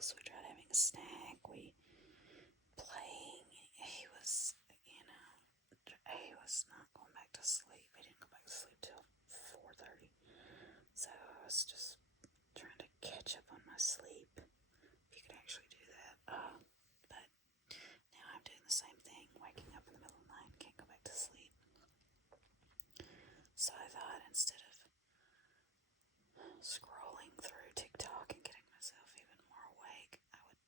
So we tried having a snack. We playing. He was, he was not going back to sleep. He didn't go back to sleep till 4:30. So I was just trying to catch up on my sleep. If you could actually do that. But now I'm doing the same thing, waking up in the middle of the night, can't go back to sleep. So I thought instead of scrolling through TikTok and getting myself even more awake, I would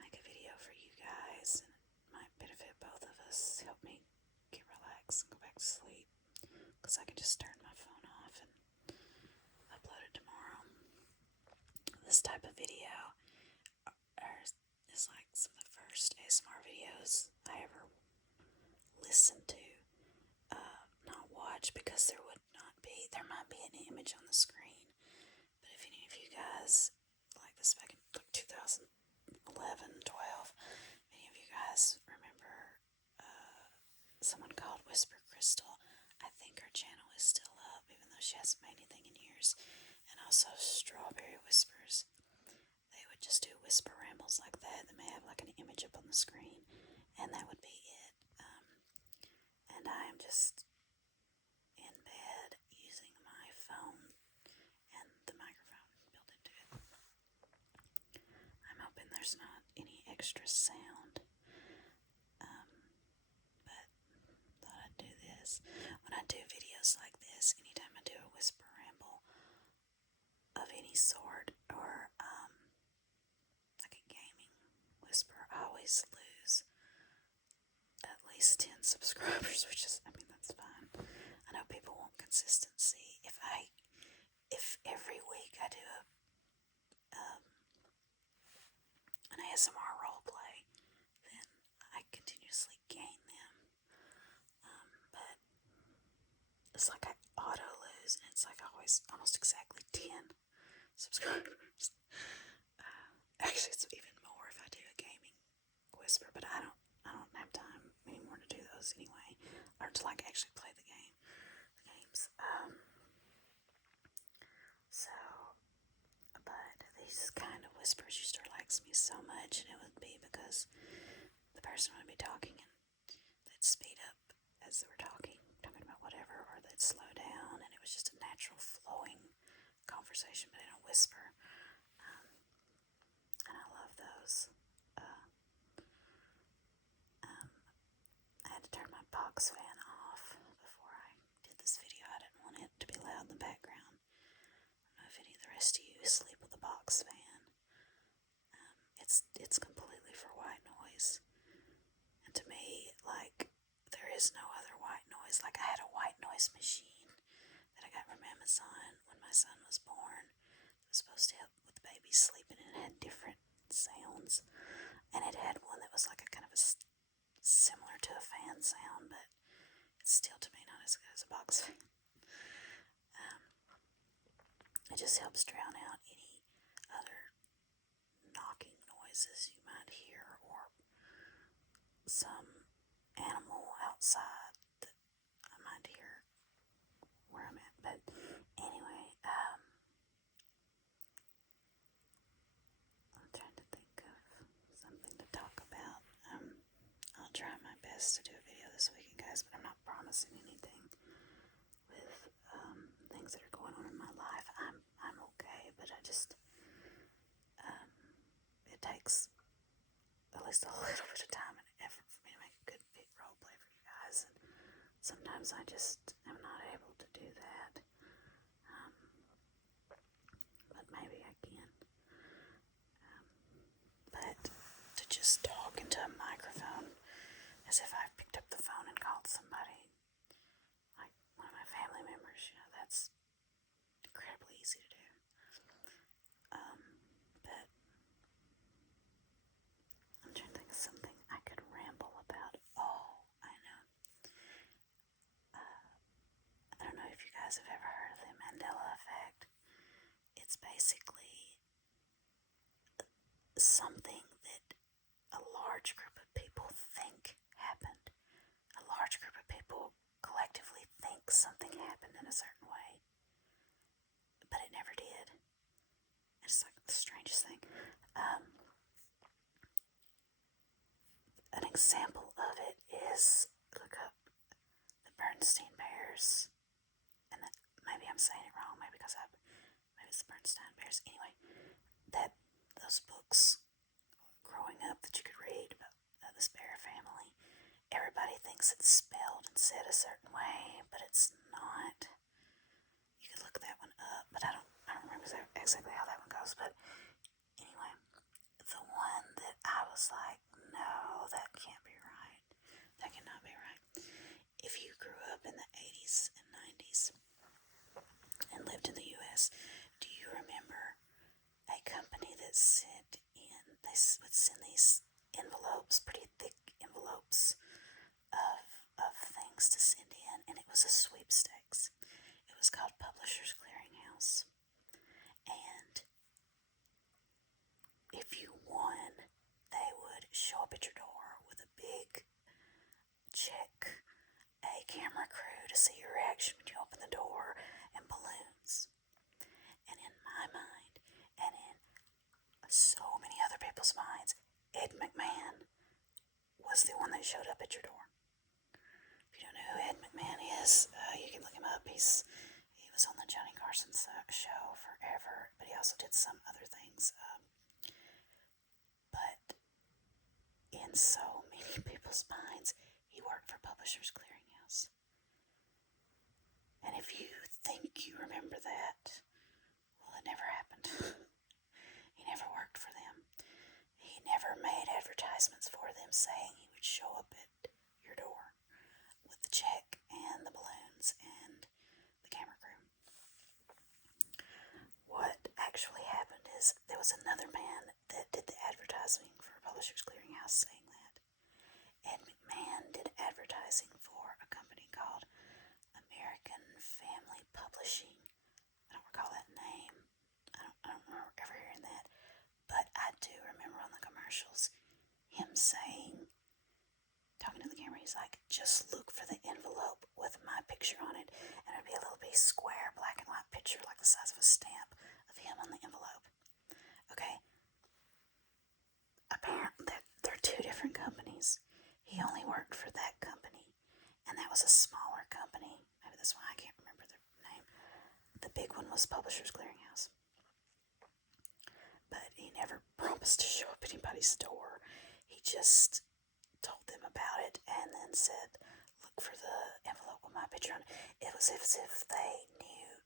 make a video for you guys, and it might benefit both of us, help me get relaxed and go back to sleep, because I can just turn my phone off and upload it tomorrow. This type of video is like some of the first ASMR videos I ever listened to, not watch, because there might be an image on the screen. But if any of you guys, like this back in 2011, 12, any of you guys remember someone called Whisper Crystal, I think her channel is still up, even though she hasn't made anything in years. And also Strawberry Whispers. They would just do whisper rambles like that. They may have like an image up on the screen, and that would be it. And I am just in bed using my phone and the microphone built into it. I'm hoping there's not any extra sound, but thought I'd do this. When I do videos like this, anytime I do a whisper ramble of any sort, or like a gaming whisper, I always lose at least 10 subscribers, which is, that's fine. I know people want consistency. If every week I do an ASMR role play, then I continuously gain them. But it's like I auto lose, and it's like always almost exactly 10 subscribers. Actually, it's even more if I do a gaming whisper, but I don't have time anymore to do those anyway, or to like actually play the games. So, but these kind of whispers used to relax me so much, and it would be because the person would be talking and they'd speed up as they were talking about whatever, or they'd slow down, and it was just a natural flowing conversation, but in a whisper. And I love those. I had to turn my box fan off before I did this video. I didn't want it to be loud in the background. I don't know if any of the rest of you sleep with a box fan. It's completely for white noise. And to me, like, there is no other white noise. Like, I had a white noise machine that I got from Amazon when my son was born. It was supposed to help with the baby sleeping, and it had different sounds. And it had one that was like a kind of a similar to a fan sound, but it's still to me not as good as a box fan. It just helps drown out any other knocking noises you might hear, or some animal outside that I might hear where I'm at. But anyway, I'm trying to think of something to talk about. I'll try my best to do a video this weekend, guys, but I'm not promising anything with things that are going on in my life. I'm okay, but I just it takes at least a little bit of time and effort for me to make a good big role play for you guys, and sometimes I just am not able to do that. But maybe I can. But to just talk into a microphone as if I picked up the phone and called somebody, like one of my family members, that's incredibly easy to do. But I'm trying to think of something I could ramble about. Oh, I know. I don't know if you guys have ever heard of the Mandela effect. It's basically something that a large group of people think happened. A large group of people collectively think something happened in a certain way, but it never did. It's like the strangest example of it is, look up the Bernstein Bears, and that, maybe I'm saying it wrong, maybe it's the Bernstein Bears. Anyway, those books growing up that you could read about this bear family, everybody thinks it's spelled and said a certain way, but it's not. You could look that one up, but I don't remember exactly how that one goes. But anyway, the one that I was like, no, that can't be right. That cannot be right. If you grew up in the 80s and 90s and lived in the US, do you remember a company that they would send these envelopes, pretty thick envelopes of things to send in, and it was a sweepstakes. It was called Publishers Clearinghouse. And if you won, they would show up at your door with a big check, a camera crew to see your reaction when you open the door, and balloons. And in my mind, and in so many other people's minds, Ed McMahon was the one that showed up at your door. If you don't know who Ed McMahon is, you can look him up. He was on the Johnny Carson show forever, but he also did some other things. But in so many people's minds, he worked for Publishers Clearinghouse. And if you think you remember that, well, it never happened. He never worked for them. He never made advertisements for them saying he would show up at your door with the check and the balloons and the camera crew. What actually happened is there was another man that did the advertising for Publishers Clearinghouse saying that. Ed McMahon did advertising for a company called American Family Publishing. I don't recall that name. I don't remember ever hearing that. But I do remember on the commercials him saying, talking to the camera, he's like, just look for the envelope with my picture on it, and it'll be a little bitty square black and white picture like the size of a stamp of him on the envelope. Okay? Apparently, they're two different companies. He only worked for that company, and that was a smaller company. Maybe that's why I can't remember the name. The big one was Publishers Clearinghouse. But he never promised to show up at anybody's door. He just told them about it and then said, look for the envelope with my picture on it. It was as if they knew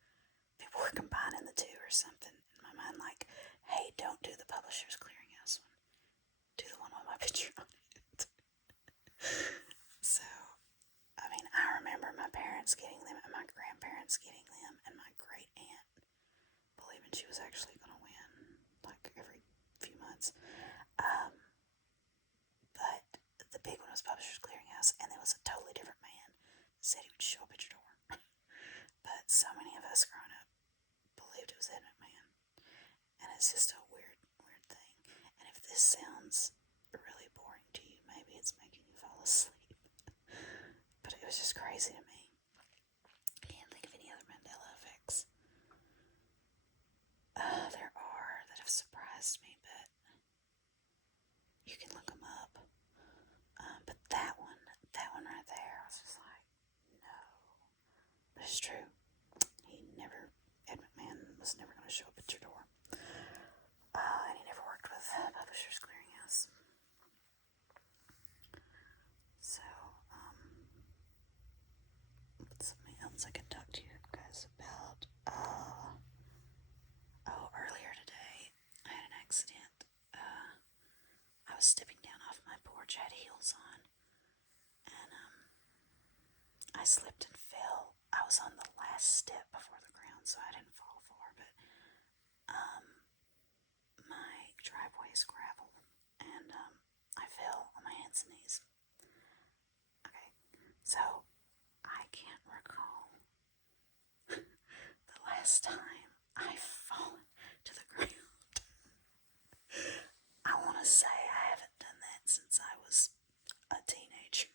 people were combining the two or something. In my mind, like, hey, don't do the Publishers Clearinghouse one. Do the one with my picture on it. So, I mean, I remember my parents getting them and my grandparents getting them and my great aunt believing she was actually going to win, like, every few months. But the big one was Publishers Clearinghouse, and there was a totally different man that said he would show up at your door. But so many of us growing up believed it was Ed McMahon. And it's just a weird thing. And if this sounds really boring to you, maybe it's making you fall asleep. But it was just crazy to me. I can't think of any other Mandela effects. There are that have surprised me, but you can look them up. But that one right there, I was just like, no. But it's true. Ed McMahon was never going to show up at your door. And he never worked with Publishers Clearinghouse. So, what's something else I could talk to you guys about? Earlier today, I had an accident. I was stepping down off my porch, I had heels on, and I slipped and fell. I was on the last step before the ground, so I didn't fall far, but my driveway is gravel, and I fell on my hands and knees. Okay, so I can't recall the last time I've fallen to the ground. I want to say I haven't done that since I was a teenager.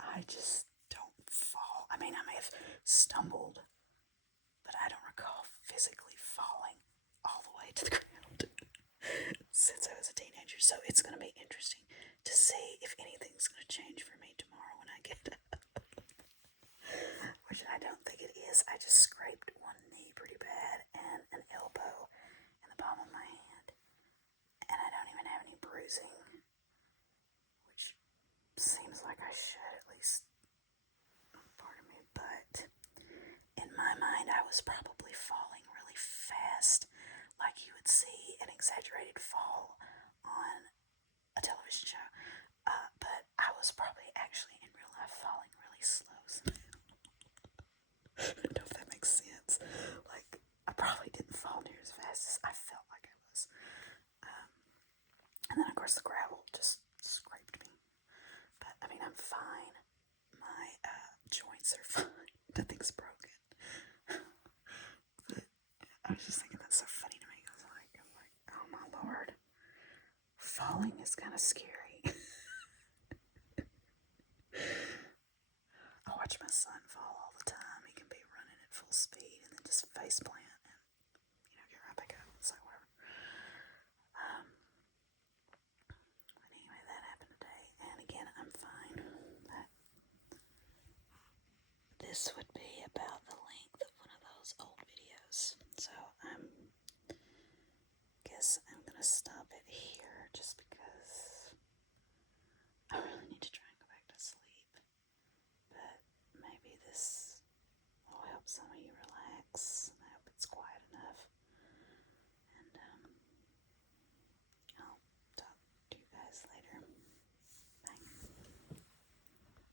I just don't fall. I mean, I may have stumbled, but I don't recall physically falling all the way to the ground since I was a teenager. So it's going to be interesting to cruising, which seems like I should at least, pardon me, but in my mind I was probably falling really fast, like you would see an exaggerated fall on a television show. But I was probably actually in real life falling really slow. I don't know if that makes sense. Like, I probably didn't fall near as fast as I felt like I was. And then, of course, the gravel just scraped me. But, I mean, I'm fine. My joints are fine. Nothing's broken. But I was just thinking that's so funny to me. I was like, oh my lord. Falling is kind of scary. I watch my son fall all the time. He can be running at full speed and then just face plant and, get right back up. It's like, whatever. But anyway, that happened today. And again, I'm fine. This would be about the